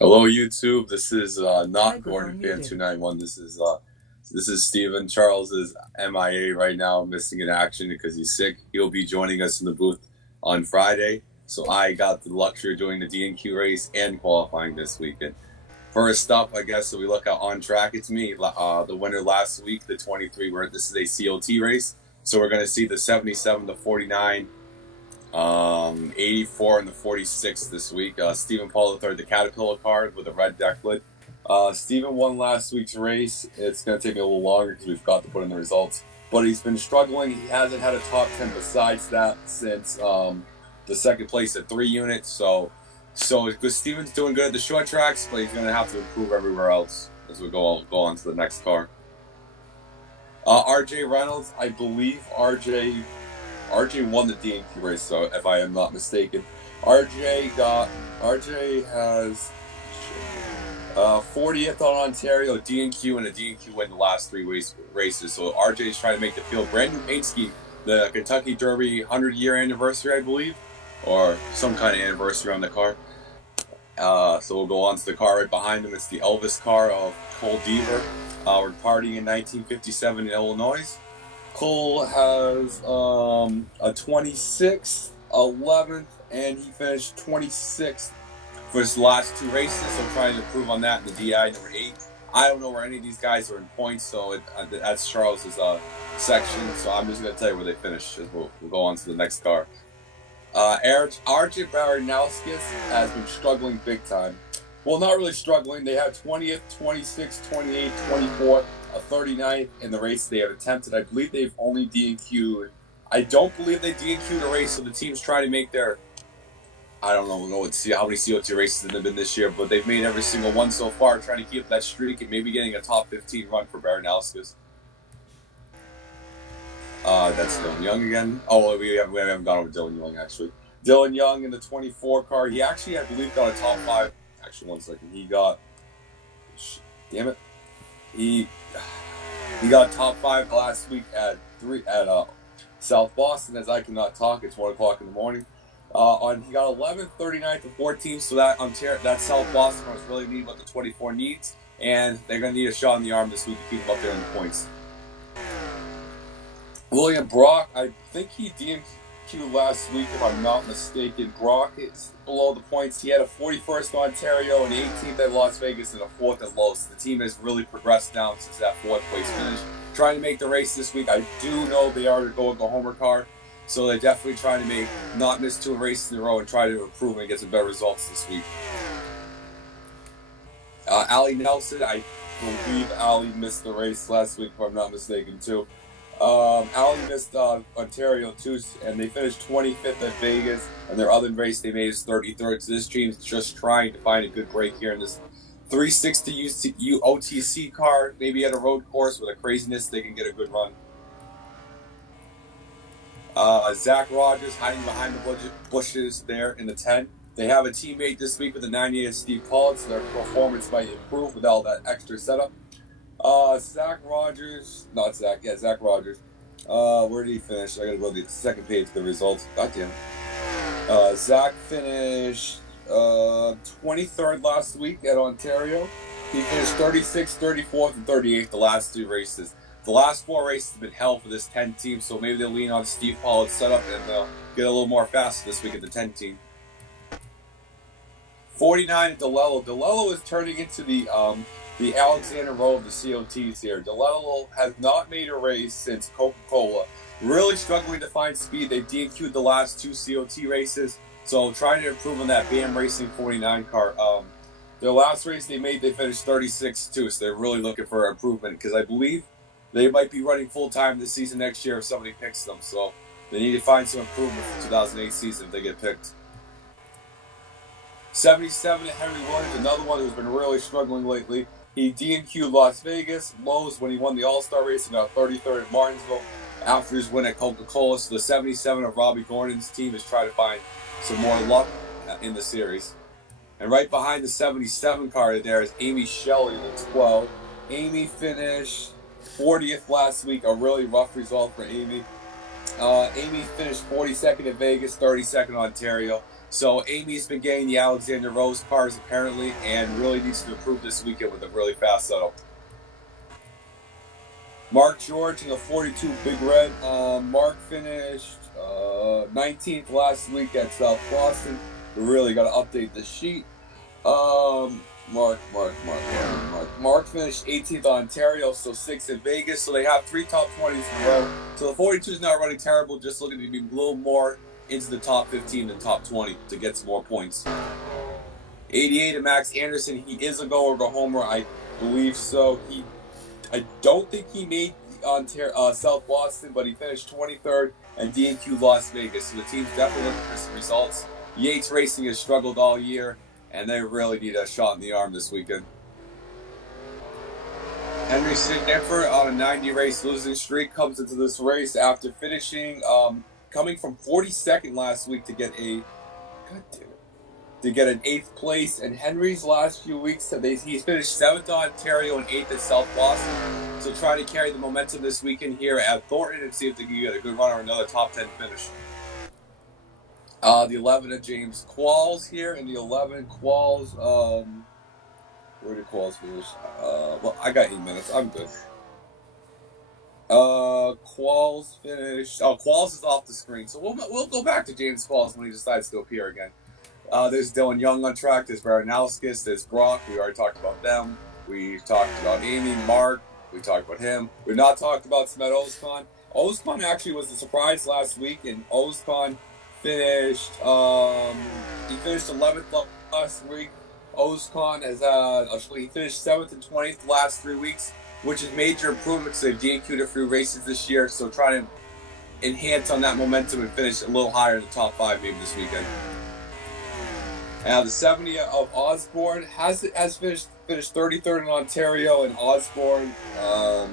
Hello, YouTube. This is not Microphone Gordon Fan muted. 291. This is Steven. Charles is MIA right now, missing in action because he's sick. He'll be joining us in the booth on Friday. So I got the luxury of doing the DNQ race and qualifying this weekend. First up, I guess, so we look out on track. It's me, the winner last week, the 23. This is a COT race, so we're going to see the 77, the 49. 84 and the 46 this week. Stephen Paul III, the Caterpillar card with a red deck lid. Stephen won last week's race. It's going to take me a little longer because we've got to put in the results. But he's been struggling. He hasn't had a top 10 besides that since the second place at 3 units. So Stephen's doing good at the short tracks, but he's going to have to improve everywhere else as we go on to the next car. RJ Reynolds, I believe RJ won the DNQ race, so if I am not mistaken. RJ has 40th on Ontario, DNQ, and a DNQ win the last 3 races. So RJ is trying to make the field. Brand new paint scheme, the Kentucky Derby 100-year anniversary, I believe, or some kind of anniversary on the car. So we'll go on to the car right behind him. It's the Elvis car of Cole Deaver. We're partying in 1957 in Illinois. Cole has a 26th, 11th, and he finished 26th for his last 2 races, so trying to improve on that in the DI number 8. I don't know where any of these guys are in points, so that's Charles's section, so I'm just going to tell you where they finished. We'll go on to the next car. RJ Baranowskis has been struggling big time. Well, not really struggling. They have 20th, 26th, 28th, 24th, a 39th in the race they have attempted. I believe they've only DNQ'd. I don't believe they DNQ'd a race, so the team's trying to make their, I don't know, we'll go and see how many COT races there have been this year, but they've made every single one so far, trying to keep up that streak and maybe getting a top 15 run for Baranowskis. That's Dylan Young again. Oh, we haven't gone over Dylan Young, actually. Dylan Young in the 24 car. He actually, I believe, got a top 5. Actually, 1 second. He got... Damn it. He got top 5 last week at South Boston. As I cannot talk, it's 1 o'clock in the morning. He got 11th, 39th, and 14th. So that South Boston was really neat what the 24 needs, and they're going to need a shot in the arm this week to keep him up there in the points. William Brock, I think he DNQ'd last week, if I'm not mistaken. Brock is below the points. He had a 41st Ontario, an 18th at Las Vegas, and a 4th at Los. The team has really progressed down since that 4th place finish. Trying to make the race this week. I do know they are going with the Homer car, so they're definitely trying to not miss 2 races in a row and try to improve and get some better results this week. Ali Nelson, I believe Ali missed the race last week, if I'm not mistaken, too. Ali missed Ontario too, and they finished 25th at Vegas, and their other race they made is 33rd. So this team's just trying to find a good break here in this 360 OTC car, maybe at a road course with a craziness they can get a good run. Zach Rogers hiding behind the bushes there in the 10. They have a teammate this week with the 98 Steve Pollard, so their performance might improve with all that extra setup. Zach Rogers. Where did he finish? I gotta go to the second page of the results. Goddamn. Zach finished 23rd last week at Ontario. He finished 36th, 34th, and 38th the last 2 races. The last 4 races have been hell for this 10 team, so maybe they'll lean on Steve Pollard's setup and they'll get a little more fast this week at the 10 team. 49 at DeLello. DeLello is turning into the Alexander Rowe of the COTs here. DeLello has not made a race since Coca-Cola. Really struggling to find speed. They DNQ'd the last 2 COT races, so trying to improve on that BAM Racing 49 car. Their last race they made, they finished 36th too, so they're really looking for improvement because I believe they might be running full-time this season next year if somebody picks them, so they need to find some improvement for the 2008 season if they get picked. 77 at Henry Williams, another one who's been really struggling lately. He DNQ'd Las Vegas, Lowe's when he won the All-Star race and got 33rd at Martinsville after his win at Coca-Cola. So the 77 of Robbie Gordon's team is trying to find some more luck in the series. And right behind the 77 car there is Amy Shelley, the 12. Amy finished 40th last week, a really rough result for Amy. Amy finished 42nd at Vegas, 32nd Ontario. So Amy's been getting the Alexander Rose cars apparently, and really needs to improve this weekend with a really fast setup. Mark George in the 42 Big Red. Mark finished 19th last week at South Boston. We really got to update the sheet. Mark finished 18th on Ontario, so 6th in Vegas. So they have 3 top 20s in a row. So the 42 is not running terrible, just looking to be a little more into the top 15 than top 20 to get some more points. 88 of Max Anderson. He is a go or go homer, I believe so. I don't think he made South Boston, but he finished 23rd and DNQ Las Vegas. So the team's definitely looking for some results. Yates Racing has struggled all year, and they really need a shot in the arm this weekend. Henry Stanford on a 90-race losing streak comes into this race after finishing, coming from 42nd last week to get an 8th place. And Henry's last few weeks, he's finished 7th on Ontario and 8th at South Boston. So trying to carry the momentum this weekend here at Thornton and see if they can get a good run or another top 10 finish. The 11 of James Qualls here, and the 11 Qualls, where did Qualls finish? Well, I got 8 minutes. I'm good. Qualls finished. Oh, Qualls is off the screen. So we'll go back to James Qualls when he decides to appear again. There's Dylan Young on track. There's Baranowskis. There's Brock. We already talked about them. We talked about Amy, Mark. We talked about him. We've not talked about Smet Ozcon. Ozcon actually was a surprise last week, and Ozcon finished. He finished 11th last week. Ozcon he finished 7th and 20th the last 3 weeks, which is major improvements. They've DNQ'd a few races this year, so trying to enhance on that momentum and finish a little higher in the top 5 maybe this weekend. The 70 of Osborne has finished 33rd in Ontario, and Osborne, God,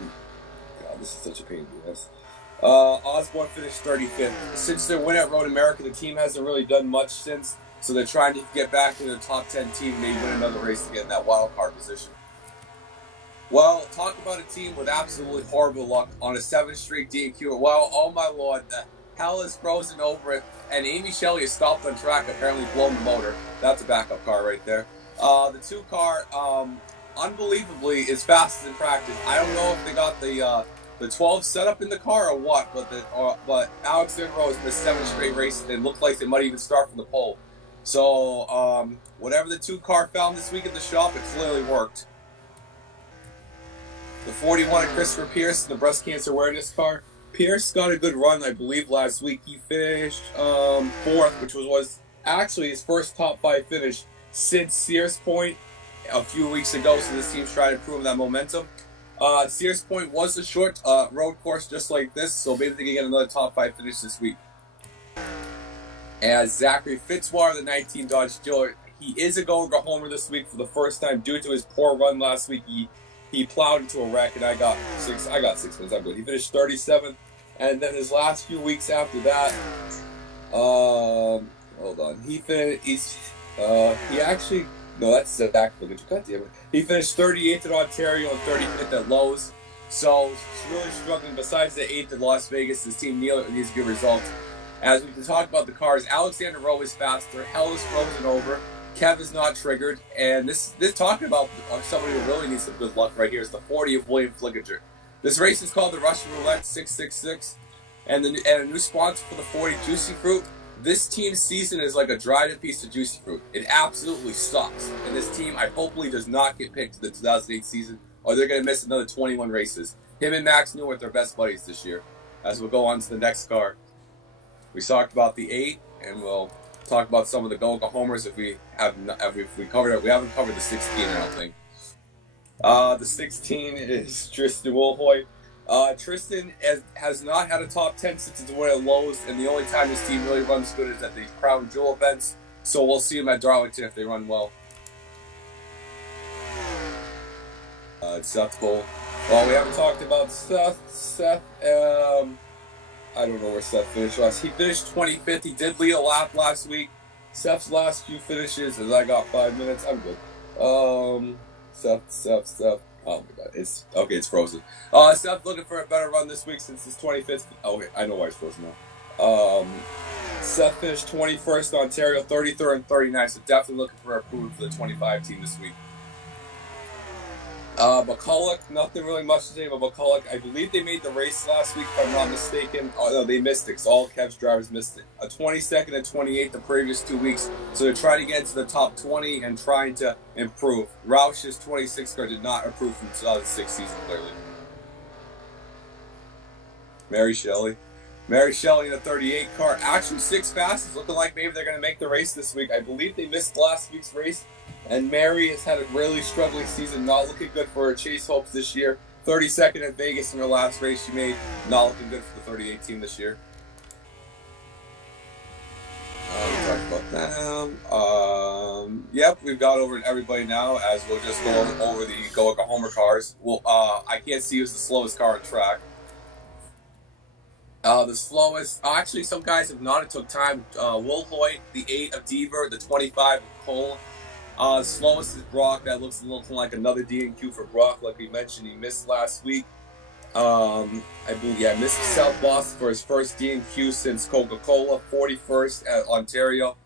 this is such a pain in the ass. Osborne finished 35th. Since their win at Road America, the team hasn't really done much since, so they're trying to get back into the top 10 team, maybe win another race to get in that wild card position. Well, talk about a team with absolutely horrible luck on a 7th streak DNQ. Well, oh my lord, the hell is frozen over it. And Amy Shelley has stopped on track, apparently blown the motor. That's a backup car right there. The 2 car, unbelievably, is faster than practice. I don't know if they got the 12 setup in the car or what, but Alexander Rose missed 7 straight races. It looked like they might even start from the pole. So, whatever the 2 car found this week at the shop, it clearly worked. The 41 of Christopher Pierce, the breast cancer awareness car. Pierce got a good run, I believe, last week. He finished 4th, which was actually his first top 5 finish since Sears Point a few weeks ago. So this team's trying to improve that momentum. Sears Point was a short road course just like this, so maybe they can get another top 5 finish this week. As Zachary Fitzwater, the 19 Dodge Dealer, he is a go homer this week for the first time due to his poor run last week. He plowed into a wreck, and I got 6 wins. I'm good. He finished 37th, and then his last few weeks after that, hold on. He actually, no, that's Zach. God damn it. He finished 38th at Ontario and 35th at Lowe's. So he's really struggling. Besides the 8th at Las Vegas, his team needs good results. As we can talk about the cars, Alexander Rowe is faster. Hell is frozen over. Kev is not triggered, and this talking about somebody who really needs some good luck right here is the 40 of William Flickinger. This race is called the Russian Roulette 666, and a new sponsor for the 40, Juicy Fruit. This team's season is like a dried up piece of juicy fruit. It absolutely sucks, and this team, I hopefully, does not get picked to the 2008 season, or they're going to miss another 21 races. Him and Max Newart, their best buddies this year. As we'll go on to the next car. We talked about the 8, and we'll talk about some of the go homers if we covered it. We haven't covered the 16, I don't think. The 16 is Tristan Wilhoy. Tristan has not had a top 10 since his win at Lowe's, and the only time his team really runs good is at the Crown Jewel events. So we'll see him at Darlington if they run well. Seth Cole. Well, we haven't talked about Seth. I don't know where Seth finished last. He finished 25th. He did lead a lap last week. Seth's last few finishes, as I got 5 minutes. I'm good. Seth. Oh my god, it's frozen. Seth looking for a better run this week since his 25th. Oh wait, I know why it's frozen now. Seth finished 21st, Ontario 33rd and 39th, so definitely looking for improvement for the 25 team this week. McCulloch, nothing really much to say about McCulloch. I believe they made the race last week, if I'm not mistaken. Oh, no, they missed it, because all Kev's drivers missed it. A 22nd and 28th the previous 2 weeks, so they're trying to get into the top 20 and trying to improve. Roush's 26 car did not improve from 2006 season, clearly. Mary Shelley in the 38 car, actually 6 fastest, looking like maybe they're going to make the race this week. I believe they missed last week's race, and Mary has had a really struggling season, not looking good for her chase hopes this year. 32nd at Vegas in her last race she made, not looking good for the 38 team this year. We talked about them. Yep, we've got over everybody now, as we'll just go over the Go Homer cars. Well, I can't see who's the slowest car on track. The slowest, actually some guys have not, it took time. Will Hoyt, the 8 of Deaver, the 25 of Cole. Slowest is Brock, that looks looking like another D&Q for Brock, like we mentioned, he missed last week. I believe, missed South Boston for his first D&Q since Coca-Cola, 41st at Ontario.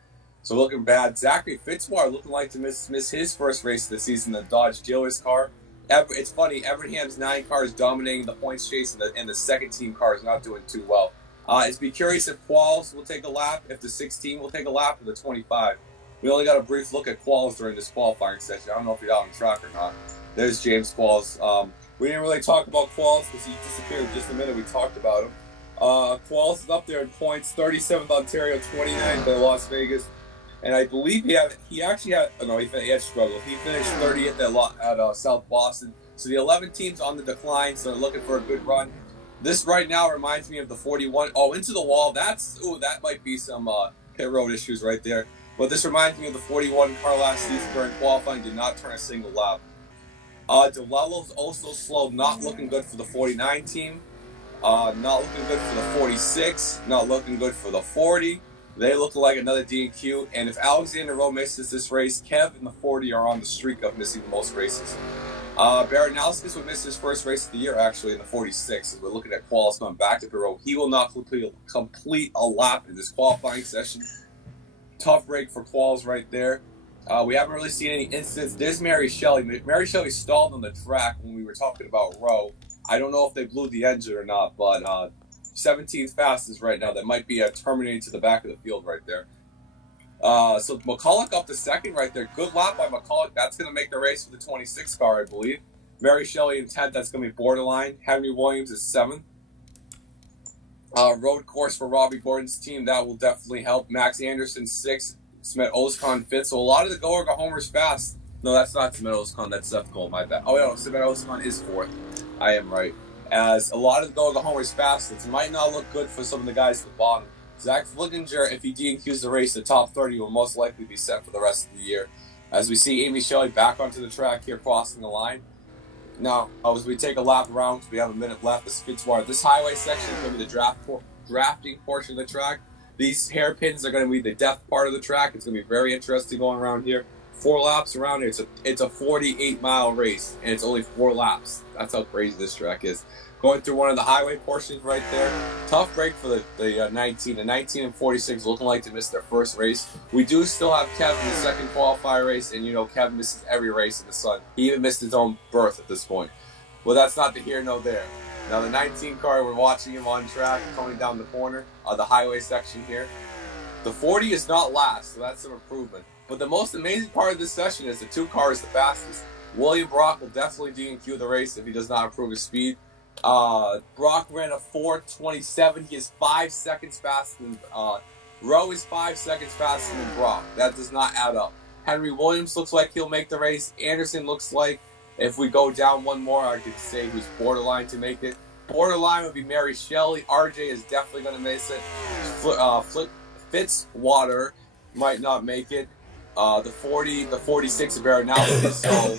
So looking bad. Zachary Fitzwater looking like to miss his first race of the season, the Dodge Dealers car. It's funny, Evernham's 9 car is dominating the points chase, and the second team car is not doing too well. It's be curious if Qualls will take a lap, if the 16 will take a lap, or the 25. We only got a brief look at Qualls during this qualifying session. I don't know if you're out on track or not. There's James Qualls. We didn't really talk about Qualls because he disappeared just a minute. We talked about him. Qualls is up there in points, 37th Ontario, 29th at Las Vegas. And I believe he had struggled. He finished 30th at South Boston. So the 11 teams on the decline, so they're looking for a good run. This right now reminds me of the 41. Oh, into the wall. That might be some pit road issues right there. But this reminds me of the 41 car last season during qualifying. Did not turn a single lap. DeLello's also slow. Not looking good for the 49 team. Not looking good for the 46. Not looking good for the 40. They look like another D&Q, and if Alexander Rowe misses this race, Kev and the 40 are on the streak of missing the most races. Baranowskis would miss his first race of the year, actually, in the 46, and we're looking at Qualls going back to Rowe. He will not complete a lap in this qualifying session. Tough break for Qualls right there. We haven't really seen any incidents. There's Mary Shelley. Mary Shelley stalled on the track when we were talking about Rowe. I don't know if they blew the engine or not, but 17th fastest right now. That might be terminating to the back of the field right there. So McCulloch up to second right there. Good lap by McCulloch. That's going to make the race for the 26 car, I believe. Mary Shelley in 10th. That's going to be borderline. Henry Williams is 7th. Road course for Robbie Gordon's team. That will definitely help. Max Anderson 6th. Smet Oscon 5th. So a lot of the go homers fast. No, that's not Smet Oscon. That's Seth Cole. My bad. Oh, no. Smet Oscon is 4th. I am right. As a lot of the go homers fast, it might not look good for some of the guys at the bottom. Zach Flickinger, if he D&Qs the race, the top 30 will most likely be set for the rest of the year. As we see Amy Shelley back onto the track here, crossing the line. Now, as we take a lap around, because we have a minute left, this highway section is going to be the drafting portion of the track. These hairpins are going to be the depth part of the track. It's going to be very interesting going around here. 4 laps around here. It's a 48-mile race, and it's only 4 laps. That's how crazy this track is. Going through one of the highway portions right there. Tough break for the 19. The 19 and 46 looking like to miss their first race. We do still have Kev in the second qualifier race, and Kev misses every race in the sun. He even missed his own berth at this point. Well, that's not the here nor there. Now the 19 car, we're watching him on track, coming down the corner, the highway section here. The 40 is not last, so that's some improvement. But the most amazing part of this session is the 2 cars the fastest. William Brock will definitely D&Q the race if he does not improve his speed. Brock ran a 4:27. He is 5 seconds faster than Rowe is 5 seconds faster than Brock. That does not add up. Henry Williams looks like he'll make the race. Anderson looks like, if we go down one more, I could say who's borderline to make it. Borderline would be Mary Shelley. RJ is definitely going to miss it. Fitzwater might not make it. The 46 of Baranowski. So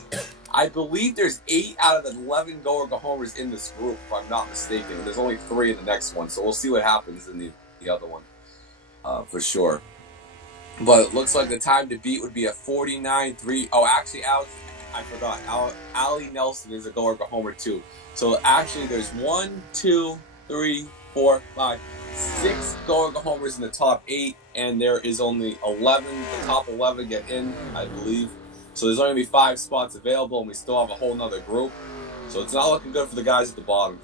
I believe there's 8 out of the 11 go-homers in this group, if I'm not mistaken. There's only 3 in the next one, so we'll see what happens in the other one, for sure. But it looks like the time to beat would be a 49.3. Oh, actually, Alex, I forgot. Allie Nelson is a go-homer too. So actually, there's 1, 2, 3, 4, 5, 6 going homers in the top 8, and there is only 11. The top 11 get in, I believe. So there's only going to be 5 spots available, and we still have a whole nother group. So it's not looking good for the guys at the bottom.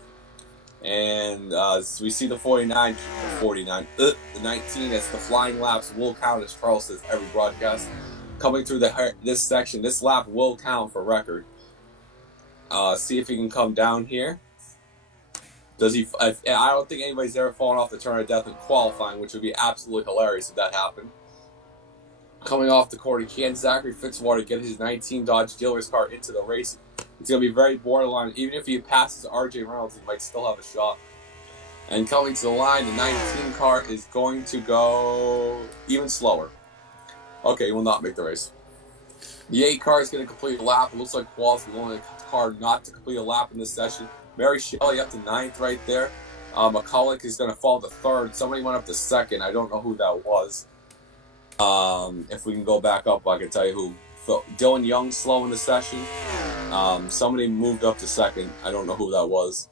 And so we see the 49, the 19 as the flying laps will count, as Charles says every broadcast. Coming through this section, this lap will count for record. See if he can come down here. Does he? I don't think anybody's ever fallen off the turn of death in qualifying, which would be absolutely hilarious if that happened. Coming off the corner, can Zachary Fitzwater get his 19 Dodge dealer's car into the race? It's going to be very borderline. Even if he passes RJ Reynolds, he might still have a shot. And coming to the line, the 19 car is going to go even slower. Okay, he will not make the race. The 8 car is going to complete a lap. It looks like Qualls is the only car not to complete a lap in this session. Mary Shelley up to 9th right there. McCulloch is going to fall to 3rd. Somebody went up to 2nd. I don't know who that was. If we can go back up, I can tell you who. Dylan Young slow in the session. Somebody moved up to 2nd. I don't know who that was.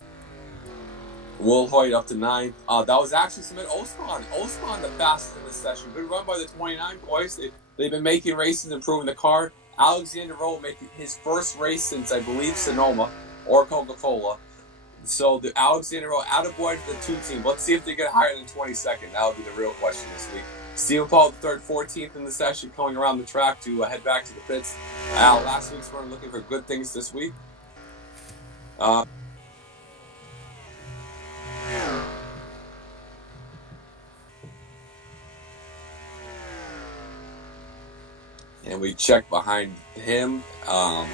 Will Hoyt up to 9th. That was actually Samit Osman. Osman the fastest in this session. Good run by the 29 boys. They've been making races, improving the car. Alexander Rowe making his first race since, I believe, Sonoma or Coca-Cola. So the Alexander Rowe out of boy to the 2 team. Let's see if they get higher than 22nd. That would be the real question this week. Stephen Paul the 3rd, 14th in the session, coming around the track to head back to the pits. Last week's run, looking for good things this week. And we check behind him. I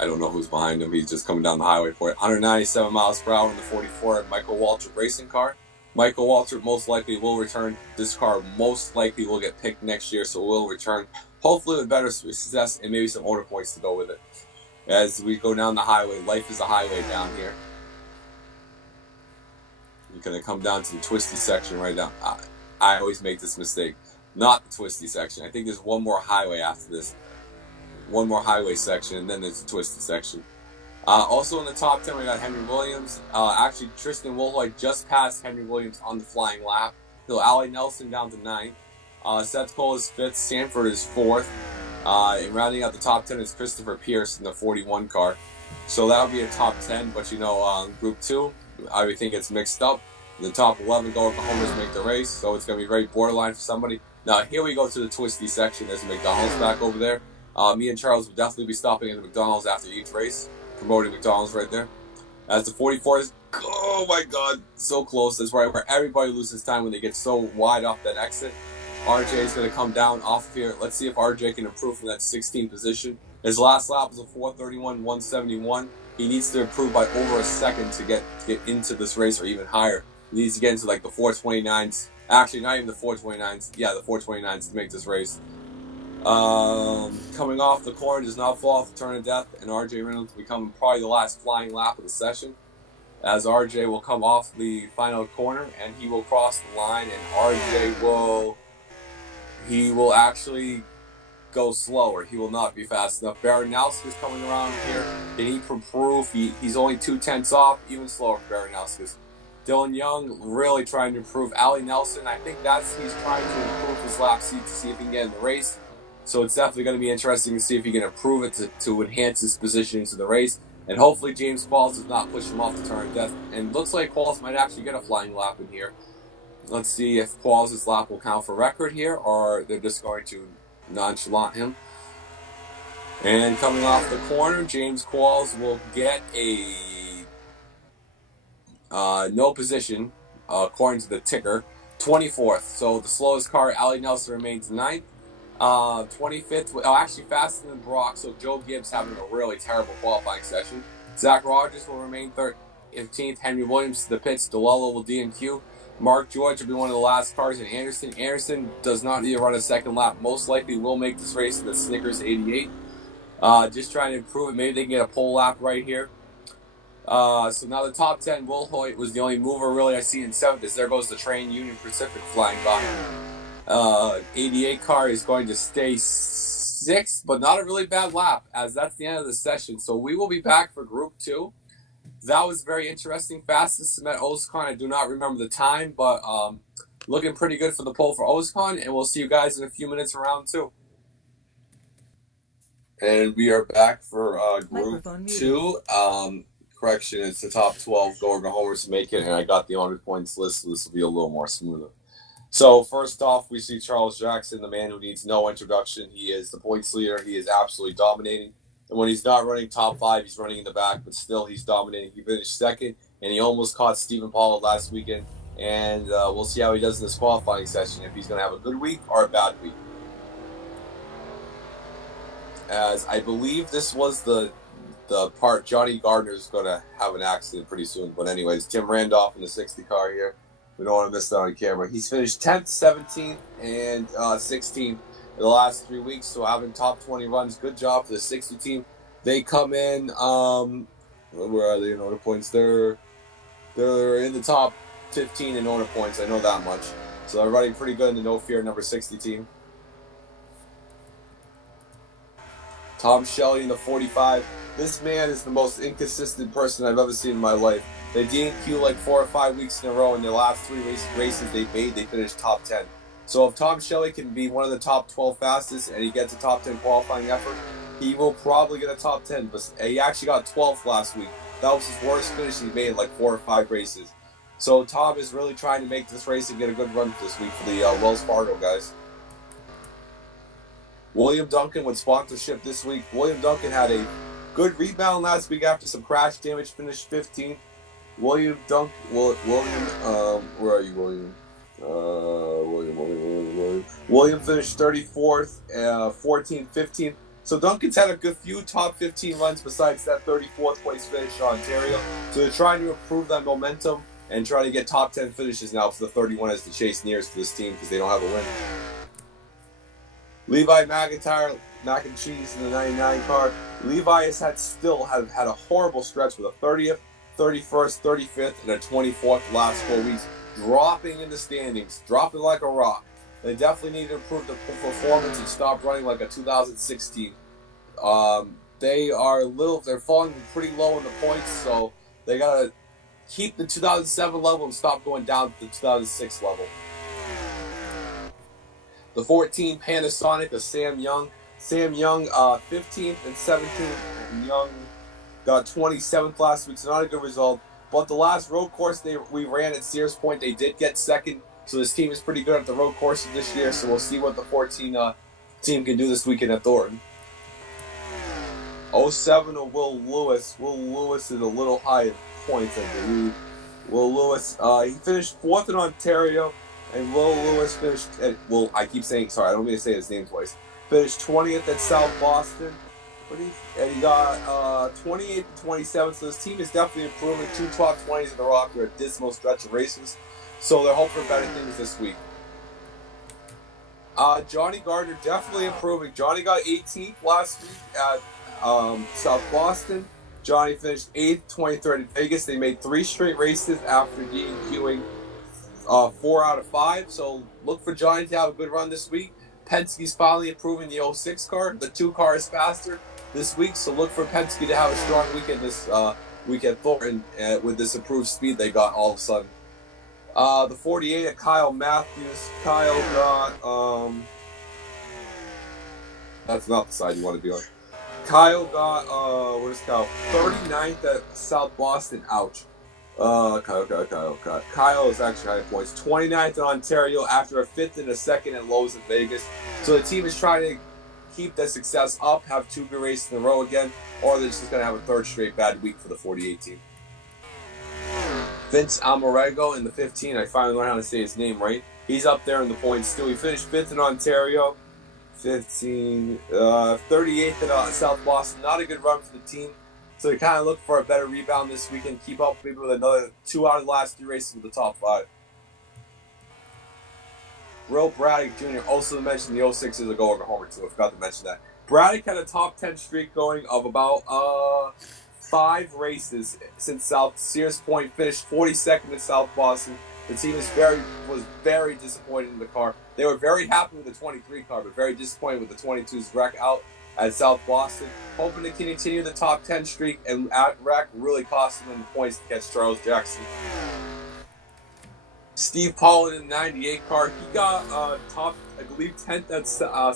don't know who's behind him. He's just coming down the highway for it. 197 miles per hour in the 44 Michael Waltrip racing car. Michael Waltrip most likely will return. This car most likely will get picked next year, so will return. Hopefully with better success and maybe some owner points to go with it. As we go down the highway, life is a highway down here. We're going to come down to the twisty section right now. I always make this mistake. Not the twisty section. I think there's one more highway after this. One more highway section, and then there's the twisty section. Also in the top 10, we got Henry Williams. Actually, Tristan Wolhoy just passed Henry Williams on the flying lap. So Ali Nelson down to 9th. Seth Cole is 5th. Sanford is 4th. And rounding out the top 10 is Christopher Pierce in the 41 car. So that would be a top 10. But you know, Group 2, I would think it's mixed up. The top 11 go Oklahomers make the race. So it's going to be very borderline for somebody. Now, here we go to the twisty section. There's a McDonald's back over there. Me and Charles will definitely be stopping at the McDonald's after each race. Promoting McDonald's right there. As the 44 is, oh my god, so close. That's right where everybody loses time when they get so wide off that exit. RJ is going to come down off of here. Let's see if RJ can improve from that 16th position. His last lap was a 4:31.171. He needs to improve by over a second to get into this race or even higher. He needs to get into like the 4:29s. Actually, not even the 4:29s. Yeah, the 4:29s to make this race. Coming off the corner does not fall off the turn of death, and RJ Reynolds become probably the last flying lap of the session. As RJ will come off the final corner and he will cross the line, and RJ will actually go slower. He will not be fast enough. Baranowski is coming around here. Can he improve? He's only 2/10 off, even slower for Baranowski. Dylan Young really trying to improve. Ali Nelson, I think he's trying to improve his lap seat to see if he can get in the race. So it's definitely going to be interesting to see if he can improve it to enhance his position into the race. And hopefully James Qualls does not push him off the turn of death. And it looks like Qualls might actually get a flying lap in here. Let's see if Qualls' lap will count for record here, or they're just going to nonchalant him. And coming off the corner, James Qualls will get a no position, according to the ticker, 24th. So the slowest car, Ali Nelson, remains 9th. 25th, actually faster than Brock, so Joe Gibbs having a really terrible qualifying session. Zach Rogers will remain 15th. Henry Williams to the pits. DeLello will DNQ. Mark George will be one of the last cars in Anderson. Anderson does not need to run a second lap. Most likely will make this race in the Snickers 88. Just trying to improve it. Maybe they can get a pole lap right here. So now the top 10, Will Hoyt was the only mover really I see in 7th. As there goes the train, Union Pacific flying by. 88 car is going to stay 6th, but not a really bad lap, as that's the end of the session. So we will be back for Group 2. that was very interesting. Fastest met Oscon. I do not remember the time, but looking pretty good for the poll for Oscon, and we'll see you guys in a few minutes for round 2. And we are back for group 2. Correction, it's the top 12 go-over homers to make it, and I got the 100 points list, so this will be a little more smoother. So first off, we see Charles Jackson, the man who needs no introduction. He is the points leader. He is absolutely dominating. And when he's not running top 5, he's running in the back, but still he's dominating. He finished second, and he almost caught Stephen Pollard last weekend. And we'll see how he does in this qualifying session, if he's going to have a good week or a bad week. As I believe this was the part Johnny Gardner's going to have an accident pretty soon. But anyways, Tim Randolph in the 60 car here. We don't want to miss that on camera. He's finished 10th, 17th, and 16th in the last 3 weeks. So having top 20 runs, good job for the 60 team. They come in, where are they in order points? They're in the top 15 in order points. I know that much. So they're running pretty good in the No Fear number 60 team. Tom Shelley in the 45. This man is the most inconsistent person I've ever seen in my life. They DNQ like 4 or 5 weeks in a row, and their last 3 races they made, they finished top 10. So if Tom Shelley can be one of the top 12 fastest and he gets a top 10 qualifying effort, he will probably get a top 10. But he actually got 12th last week. That was his worst finish he made in like 4 or 5 races. So Tom is really trying to make this race and get a good run this week for the Wells Fargo guys. William Duncan with sponsorship this week. William Duncan had a good rebound last week after some crash damage, finished 15th. William, where are you, William? William finished 34th, 14th, 15th. So Duncan's had a good few top 15 runs besides that 34th place finish in Ontario. So they're trying to improve that momentum and trying to get top 10 finishes now for the 31 as the chase nears for this team because they don't have a win. Levi McIntyre, mac and cheese in the 99 car. Levi has had a horrible stretch with a 30th, 31st, 35th, and a 24th last 4 weeks, dropping in the standings, dropping like a rock. They definitely need to improve the performance and stop running like a 2016. They're falling pretty low in the points, so they gotta keep the 2007 level and stop going down to the 2006 level. The 14 Panasonic of Sam Young. Sam Young, 15th and 17th. And Young got 27th last week, so not a good result. But the last road course we ran at Sears Point, they did get second. So this team is pretty good at the road courses this year. So we'll see what the 14 team can do this weekend at Thornton. 07 of Will Lewis. Will Lewis is a little high in points, I believe. Will Lewis, he finished 4th in Ontario. And Will Lewis finished at, I keep saying, sorry, I don't mean to say his name twice. Finished 20th at South Boston. And he got 28th and 27th. So this team is definitely improving. 2 top 20s in the row after a dismal stretch of races. So they're hoping for better things this week. Johnny Gardner definitely improving. Johnny got 18th last week at South Boston. Johnny finished 8th, 23rd in Vegas. They made 3 straight races after DNQing 4 out of 5, so look for Johnny to have a good run this week. Penske's finally improving the 06 car. The 2 car is faster this week, so look for Penske to have a strong weekend this week at Thornton with this improved speed they got all of a sudden. The 48 at Kyle Matthews. Kyle got, that's not the side you want to be on. Kyle got, where's Kyle? 39th at South Boston. Ouch. Kyle is actually high points. 29th in Ontario after a 5th and a 2nd at Lowe's in Vegas. So the team is trying to keep the success up, have 2 good races in a row again, or they're just going to have a 3rd straight bad week for the 48 team. Vince Amorego in the 15. I finally learned how to say his name right. He's up there in the points too. He finished 5th in Ontario. 15, 38th at South Boston. Not a good run for the team. So they kind of look for a better rebound this weekend. Keep up maybe with another 2 out of the last 3 races with the top 5. Will Braddock Jr. also mentioned the 06 is a go-over homer too. I forgot to mention that. Braddock had a top 10 streak going of about 5 races since South Sears Point. Finished 42nd in South Boston. The team was very disappointed in the car. They were very happy with the 23 car, but very disappointed with the 22's wreck out. at South Boston, hoping to continue the top 10 streak, and at Rack really costing them the points to catch Charles Jackson. Steve Pollard in the 98 car, he got top, I believe, 10th at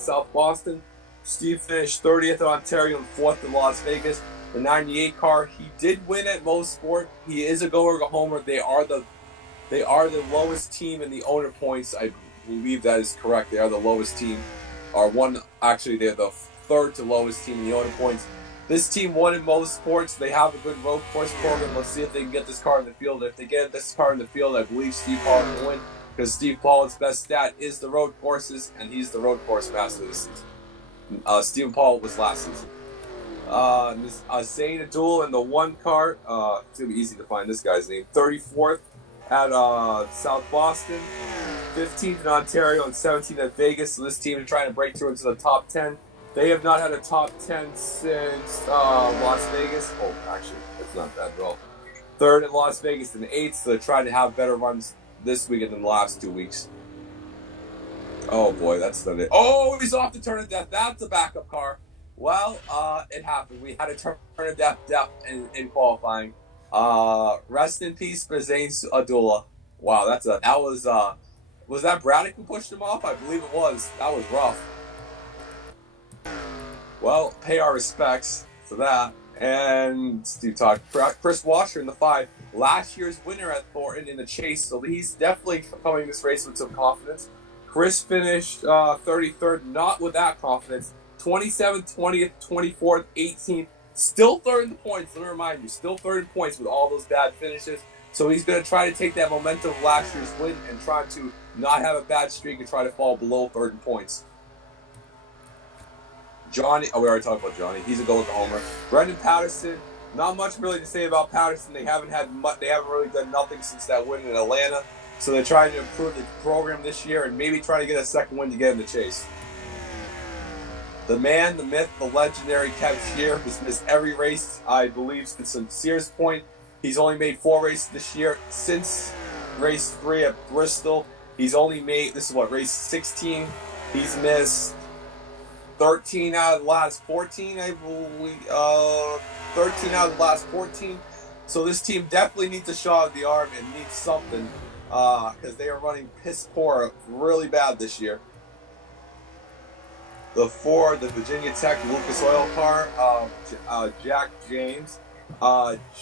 South Boston. Steve finished 30th at Ontario and 4th in Las Vegas. The 98 car, he did win at Most Sport. He is a go-homer. They are the lowest team in the owner points. I believe that is correct. They are the lowest team. They're the third to lowest team in the owner points. This team won in most sports. They have a good road course program. Let's see if they can get this car in the field. If they get this car in the field, I believe Steve Pollard will win, because Steve Pollard's best stat is the road courses, and he's the road course master this season. Stephen Pollard was last season. Zane Abdul in the 1 car. It's going to be easy to find this guy's name. 34th at South Boston, 15th in Ontario, and 17th at Vegas. So this team is trying to break through into the top 10. They have not had a top 10 since Las Vegas. Oh, actually, it's not that at all. 3rd in Las Vegas and 8th, so they're trying to have better runs this weekend than the last 2 weeks. Oh, boy, that's not it. Oh, he's off the turn of death. That's a backup car. Well, it happened. We had a turn of death in qualifying. Rest in peace for Zane Abdullah. Wow, was that Braddock who pushed him off? I believe it was. That was rough. Well, pay our respects to that. And Steve talked. Chris Washer in the 5, last year's winner at Thornton in the chase, so he's definitely coming this race with some confidence. Chris finished 33rd, not with that confidence. 27th, 20th, 24th, 18th, still 3rd in the points. Let me remind you, still 3rd in points with all those bad finishes. So he's going to try to take that momentum of last year's win and try to not have a bad streak and try to fall below 3rd in points. Johnny, we already talked about Johnny. He's a go-homer. Brendan Patterson, not much really to say about Patterson. They haven't really done nothing since that win in Atlanta. So they're trying to improve the program this year and maybe try to get a second win to get in the chase. The man, the myth, the legendary Kev Shear, who's missed every race, I believe, since Sears Point. He's only made 4 races this year. Since race 3 at Bristol, he's only made, race 16. He's missed 13 out of the last 14, I believe. 13 out of the last 14. So this team definitely needs a shot of the arm and needs something, because they are running piss poor really bad this year. The 4, the Virginia Tech Lucas Oil car, Jack James.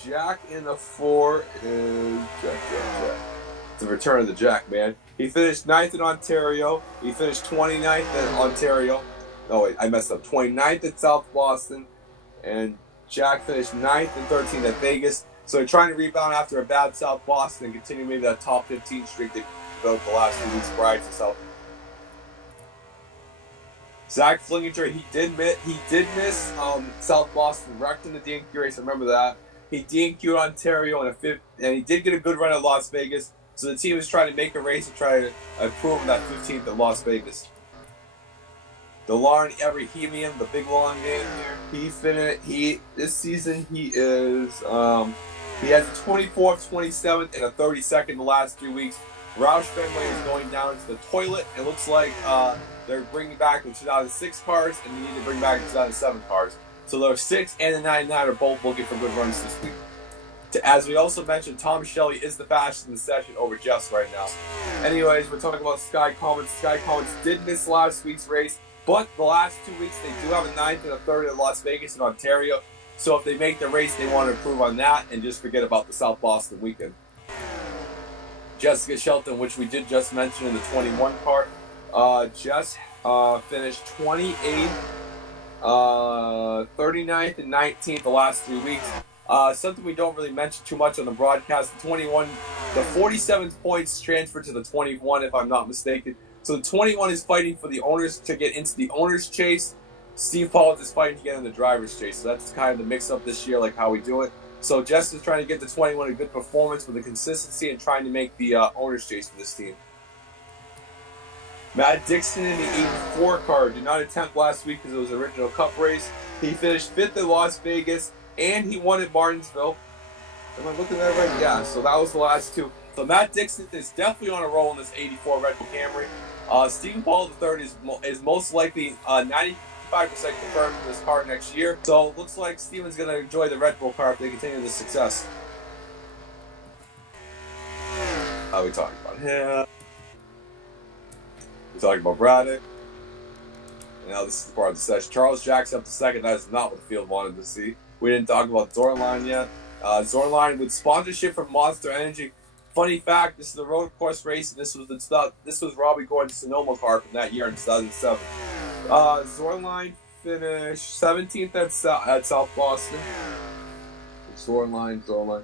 Jack in the 4 is Jack. It's the return of the Jack, man. He finished 9th in Ontario. He finished 29th in Ontario. No, wait, I messed up. 29th at South Boston. And Jack finished 9th and 13th at Vegas. So they're trying to rebound after a bad South Boston and continue maybe that top 15 streak they built the last 2 weeks prior to South. Zach Flinginger, he did miss South Boston, wrecked in the DNQ race. I remember that. He DNQ'd Ontario in a 5th, and he did get a good run at Las Vegas. So the team is trying to make a race and try to improve on that 15th at Las Vegas. DeLauren Everhemian, the big long name here. This season he is he has a 24th, 27th, and a 32nd the last 3 weeks. Roush Fenway is going down to the toilet. It looks like they're bringing back the 2006 cars, and they need to bring back the 2007 cars. So the 6 and the 99 are both looking for good runs this week. As we also mentioned, Tom Shelley is the fastest in the session over Jess right now. Anyways, we're talking about Sky Commons. Sky Commons did miss last week's race, but the last 2 weeks they do have a 9th and a 3rd at Las Vegas and Ontario. So if they make the race, they want to improve on that and just forget about the South Boston weekend. Jessica Shelton, which we did just mention in the 21 car. Jess finished 28th, 39th, and 19th the last 3 weeks. Something we don't really mention too much on the broadcast. The 21, the 47 points transferred to the 21, if I'm not mistaken. So the 21 is fighting for the owners to get into the owners' chase. Steve Pollard is fighting to get in the driver's chase. So that's kind of the mix-up this year, like how we do it. So Jess is trying to get the 21 a good performance with the consistency and trying to make the owner's chase for this team. Matt Dixon in the 84 car did not attempt last week because it was the original Cup race. He finished 5th at Las Vegas, and he won at Martinsville. Am I looking at it right? Yeah, so that was the last 2. So Matt Dixon is definitely on a roll in this 84 Red Bull Camry. Stephen Paul III is most likely 5% confirmed for this car next year. So it looks like Steven's going to enjoy the Red Bull car if they continue this success. We talking about him. We're talking about Braddock. And now this is part of the session. Charles Jackson up to second. That is not what the field wanted to see. We didn't talk about Thornton yet. Thornton with sponsorship from Monster Energy. Funny fact: this is a road course race, and this was Robbie Gordon's Sonoma car from that year in 2007. Thornton finished 17th at South Boston. Thornton.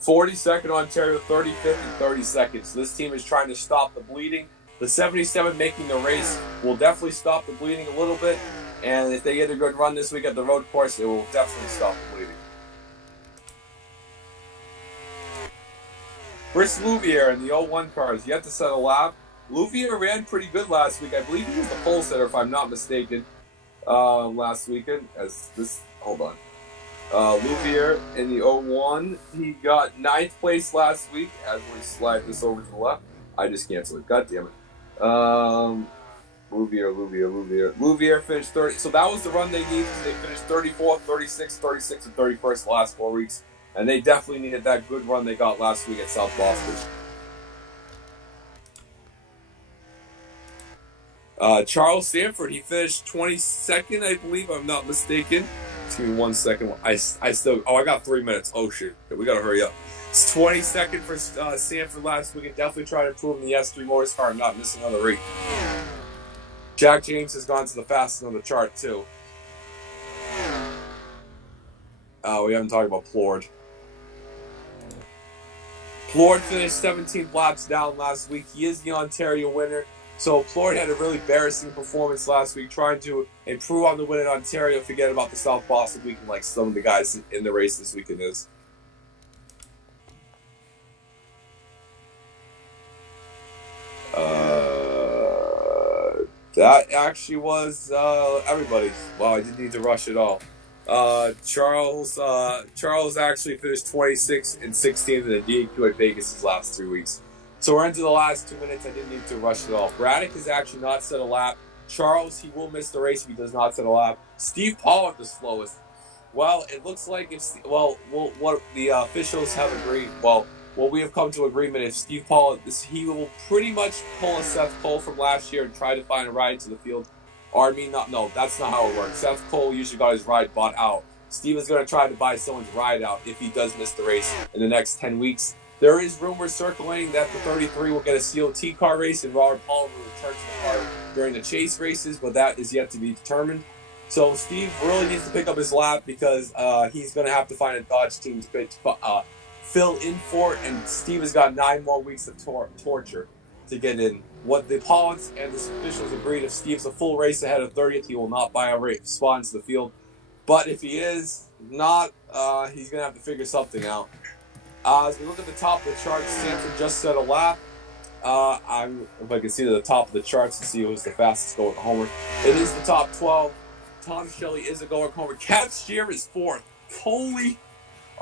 42nd Ontario, 35th and 32nd. So this team is trying to stop the bleeding. The 77 making the race will definitely stop the bleeding a little bit. And if they get a good run this week at the road course, it will definitely stop the bleeding. Brice Louvier in the 01 cars, yet to set a lap. Louvier ran pretty good last week. I believe he was the pole setter, if I'm not mistaken, last weekend. Hold on. Louvier in the 01, he got 9th place last week. As we slide this over to the left, I just canceled it. God damn it. Louvier finished 30. So that was the run they needed. They finished 34th, 36th, 36th, and 31st the last 4 weeks. And they definitely needed that good run they got last week at South Boston. Charles Sanford, he finished 22nd, I believe, I'm not mistaken. Just give me 1 second. I got 3 minutes. Oh, shit. We got to hurry up. It's 22nd for Sanford last week. And definitely try to improve in the S3 Motors car and not miss another race. Jack James has gone to the fastest on the chart, too. We haven't talked about Plord. Plord finished 17 laps down last week. He is the Ontario winner. So Plord had a really embarrassing performance last week, trying to improve on the win in Ontario. Forget about the South Boston weekend like some of the guys in the race this weekend is. That actually was everybody's. Wow, I didn't need to rush it all. Charles actually finished 26th and 16th in the DQ at Vegas his last 3 weeks. So we're into the last 2 minutes. I didn't need to rush it all. Braddock has actually not set a lap. Charles, he will miss the race if he does not set a lap. Steve Pollard the slowest. Well, it looks like what the officials have agreed. Well, what we have come to agreement is Steve Pollard, he will pretty much pull a Seth Cole from last year and try to find a ride to the field. Or no, that's not how it works. Seth Cole usually got his ride bought out. Steve is going to try to buy someone's ride out if he does miss the race in the next 10 weeks. There is rumors circulating that the 33 will get a COT car race and Robert Pollard will return to the car during the chase races, but that is yet to be determined. So Steve really needs to pick up his lap because he's going to have to find a Dodge team to fill in for, and Steve has got 9 more weeks of torture to get in. What the Pollards and the officials agreed, if Steve's a full race ahead of 30th, he will not buy a spot into the field. But if he is not, he's going to have to figure something out. As we look at the top of the charts, Sanford just set a lap. If I can see to the top of the charts to see who's the fastest going homer. It is the top 12. Tom Shelley is a going homer. Kev Shear is 4th. Holy...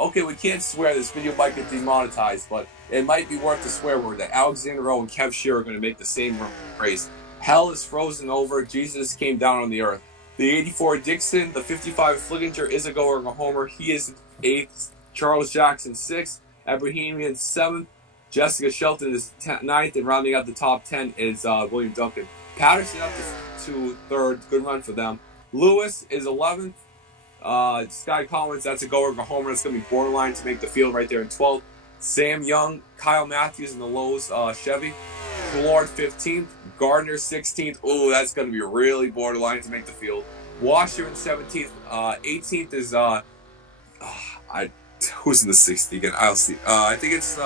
Okay, we can't swear. This video might get demonetized, but it might be worth the swear word that Alexander Rowe and Kev Shear are going to make the same race. Hell is frozen over. Jesus came down on the earth. The 84 Dixon, the 55 Fliginger is a goer and a homer. He is 8th. Charles Jackson 6th. Abrahamian 7th. Jessica Shelton is 9th. And rounding out the top 10 is William Duncan. Patterson up to 3rd. Good run for them. Lewis is 11th. Sky Collins, that's a goer, a homer. That's going to be borderline to make the field right there in 12th. Sam Young, Kyle Matthews in the Lowe's Chevy. Flord 15th. Gardner 16th. Oh, that's going to be really borderline to make the field. Washer in 17th. 18th is who's in the 60 again? I'll see. I think it's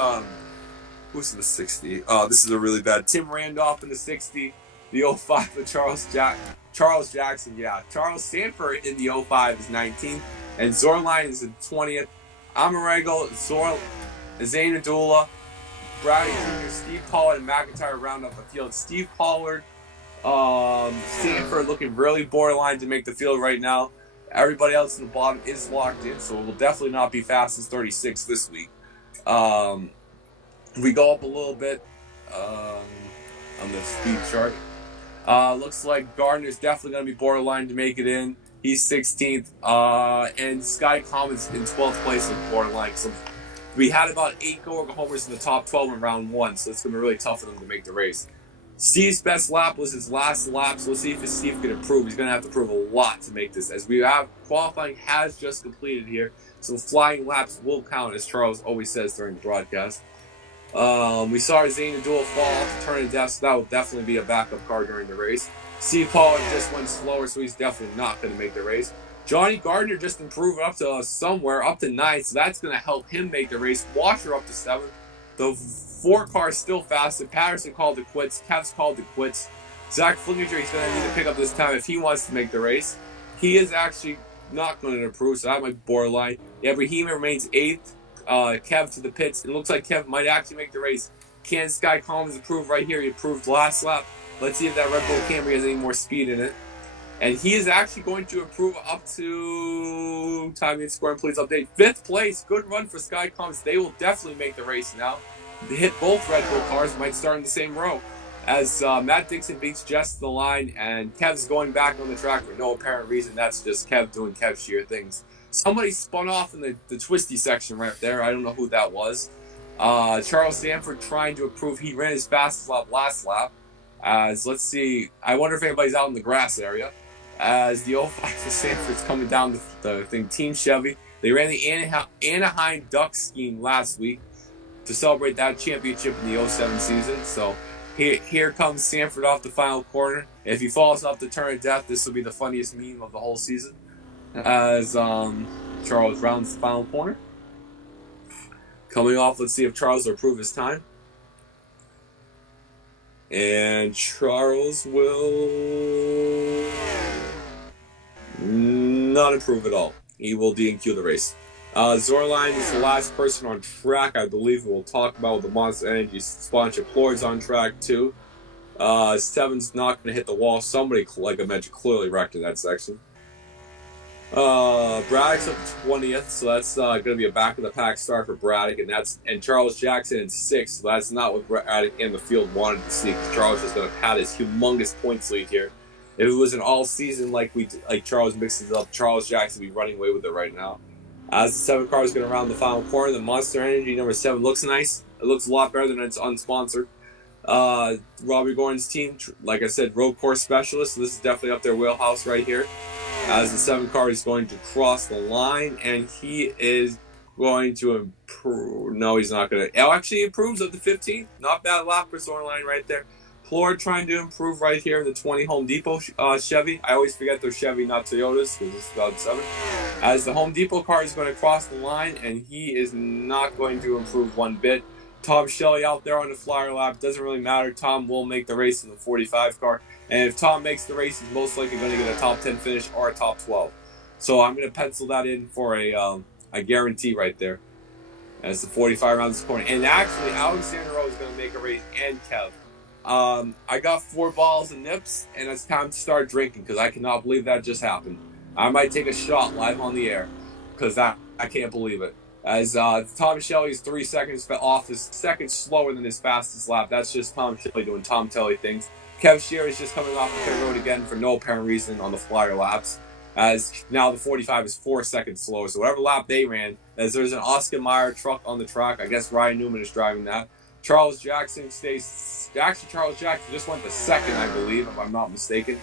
who's in the 60? This is a really bad. Tim Randolph in the 60. The 05 for Charles Jackson, yeah. Charles Sanford in the 05 is 19th. And Zorline is in 20th. Amarengo, Zane Adula, Bradley Jr., Steve Pollard, and McIntyre round up the field. Steve Pollard, Sanford looking really borderline to make the field right now. Everybody else in the bottom is locked in, so it will definitely not be fast as 36 this week. We go up a little bit on the speed chart. Looks like Gardner's definitely going to be borderline to make it in. He's 16th. And Sky Comet's in 12th place in borderline. So we had about 8 go-homers in the top 12 in round 1, so it's going to be really tough for them to make the race. Steve's best lap was his last lap, so let's see if Steve can improve. He's going to have to prove a lot to make this, as we have qualifying has just completed here, so flying laps will count, as Charles always says during the broadcast. We saw Zane Abdul fall off the turn of death, so that will definitely be a backup car during the race. Steve Pollard just went slower, so he's definitely not going to make the race. Johnny Gardner just improved up to somewhere, up to 9th, so that's going to help him make the race. Washer up to 7th. The 4 cars still fast. Patterson called it quits. Kev's called it quits. Zach Flinginger, he's going to need to pick up this time if he wants to make the race. He is actually not going to improve, so that might be borderline. Yeah, Brahima remains 8th. Kev to the pits. It looks like Kev might actually make the race. Can Sky Commons improve right here? He improved last lap. Let's see if that Red Bull Camry has any more speed in it. And he is actually going to improve up to, time and scoring, please update, 5th place. Good run for Sky Commons. They will definitely make the race now. They hit both Red Bull cars, might start in the same row. As Matt Dixon beats Jess to the line, and Kev's going back on the track for no apparent reason. That's just Kev doing Kev sheer things. Somebody spun off in the twisty section right there. I don't know who that was. Charles Sanford trying to improve. He ran his fastest lap last lap. As let's see, I wonder if anybody's out in the grass area. As the 05 for Sanford's coming down the thing, Team Chevy. They ran the Anaheim Duck scheme last week to celebrate that championship in the 07 season. So here comes Sanford off the final corner. If he falls off the turn of death, this will be the funniest meme of the whole season. As Charles rounds the final corner. Coming off, let's see if Charles will improve his time. And Charles will not improve at all. He will DNQ the race. Zorline is the last person on track, I believe. We'll talk about with the Monster Energy sponsorship. Floyd's on track too. Seven's not going to hit the wall. Somebody, like I mentioned, clearly wrecked in that section. Braddock's up to 20th, so that's going to be a back of the pack start for Braddock, and Charles Jackson in 6th. So that's not what Braddock and the field wanted to see. Charles is going to have his humongous points lead here. If it was an all season like Charles mixes it up, Charles Jackson would be running away with it right now. As the 7 car is going to round the final corner, the Monster Energy number 7 looks nice. It looks a lot better than it's unsponsored. Robbie Gordon's team, like I said, road course specialist. So this is definitely up their wheelhouse right here. As the 7 car is going to cross the line, and he is going to improve. No, he's not going to. Oh, actually improves up to 15th. Not bad lap for Storyline right there. Plord trying to improve right here in the 20 Home Depot Chevy. I always forget they're Chevy, not Toyotas, because this is about 7. As the Home Depot car is going to cross the line, and he is not going to improve one bit. Tom Shelley out there on the flyer lap. Doesn't really matter. Tom will make the race in the 45 car. And if Tom makes the race, he's most likely going to get a top 10 finish or a top 12. So I'm going to pencil that in for a guarantee right there. As the 45 rounds this corner. And actually, Alexander Rowe is going to make a race, and Kev. I got 4 balls and nips, and it's time to start drinking because I cannot believe that just happened. I might take a shot live on the air because I can't believe it. As Tom Shelley's 3 seconds off, is seconds slower than his fastest lap. That's just Tom Shelley doing Tom Telly things. Kev Shear is just coming off the pit road again for no apparent reason on the flyer laps. As now the 45 is 4 seconds slower. So whatever lap they ran, as there's an Oscar Mayer truck on the track. I guess Ryan Newman is driving that. Charles Jackson stays. Actually, Charles Jackson just went to 2nd, I believe, if I'm not mistaken.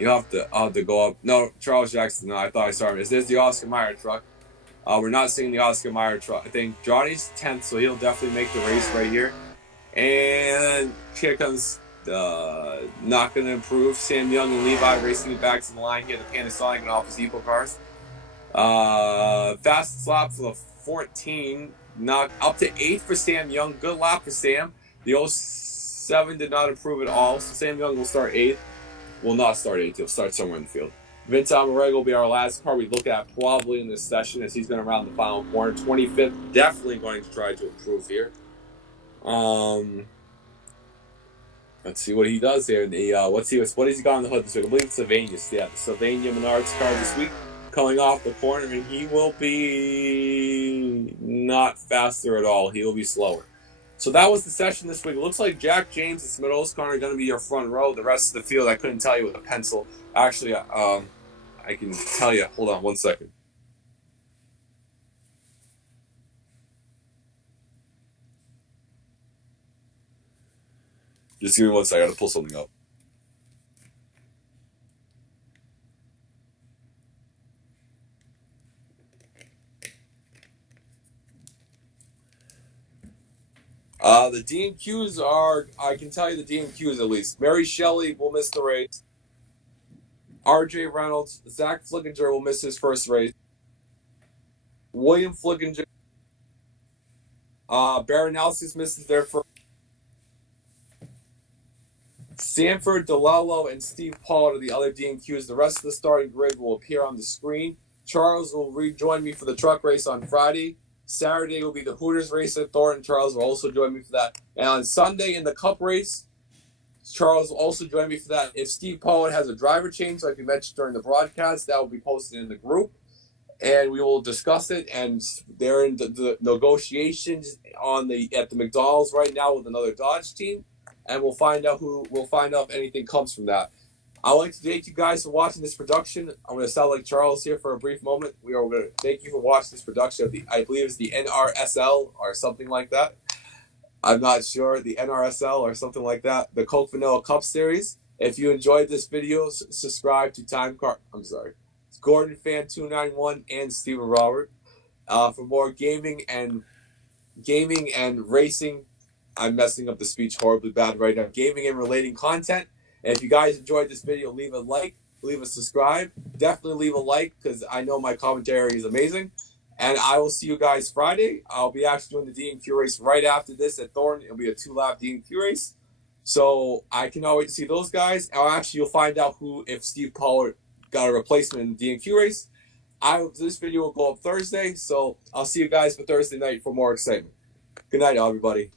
I'll have to go up. No, Charles Jackson. No, I thought I saw him. Is this the Oscar Mayer truck? We're not seeing the Oscar Mayer truck. I think Johnny's 10th, so he'll definitely make the race right here. And here comes not going to improve. Sam Young and Levi racing it back to the line here. The Panasonic and Office Depot cars. Fastest lap for the 14. Not up to 8th for Sam Young. Good lap for Sam. The 07 did not improve at all. So Sam Young will start 8th. Will not start 8th. He'll start somewhere in the field. Vince Amarego will be our last car we look at probably in this session as he's going to round the final corner. 25th, definitely going to try to improve here. Let's see what he does here. What has he got on the hood this week? I believe it's Sylvania's. Yeah, the Sylvania Menards car this week. Coming off the corner, and he will be not faster at all. He will be slower. So that was the session this week. It looks like Jack James and Smith Oscar are going to be your front row. The rest of the field, I couldn't tell you with a pencil. Actually, I can tell you. Hold on one second. Just give me one second. I got to pull something up. The D&Qs are, I can tell you the D&Qs at least. Mary Shelley will miss the race. R.J. Reynolds, Zach Flickinger will miss his first race. William Flickinger, Baranowski's misses their first. Sanford, DeLello, and Steve Pollard are the other D&Qs. The rest of the starting grid will appear on the screen. Charles will rejoin me for the truck race on Friday. Saturday will be the Hooters race at Thornton. Charles will also join me for that. And on Sunday in the Cup race, Charles will also join me for that. If Steve Pollard has a driver change, like we mentioned during the broadcast, that will be posted in the group. And we will discuss it. And they're in the negotiations at the McDonald's right now with another Dodge team. And we'll find out if anything comes from that. I'd like to thank you guys for watching this production. I'm going to sound like Charles here for a brief moment. We are going to thank you for watching this production of I believe it's the NRSL or something like that. I'm not sure, the NRSL or something like that. The Coke Vanilla Cup Series. If you enjoyed this video, subscribe to Gordon Fan 291 and Stephen Robert for more gaming and racing. I'm messing up the speech horribly bad right now. Gaming and relating content. And if you guys enjoyed this video, leave a like, leave a subscribe. Definitely leave a like because I know my commentary is amazing. And I will see you guys Friday. I'll be actually doing the D&Q race right after this at Thornton. It'll be a 2-lap D&Q race. So I cannot wait to see those guys. Or actually, you'll find out if Steve Pollard got a replacement in the D&Q race. This video will go up Thursday. So I'll see you guys for Thursday night for more excitement. Good night, everybody.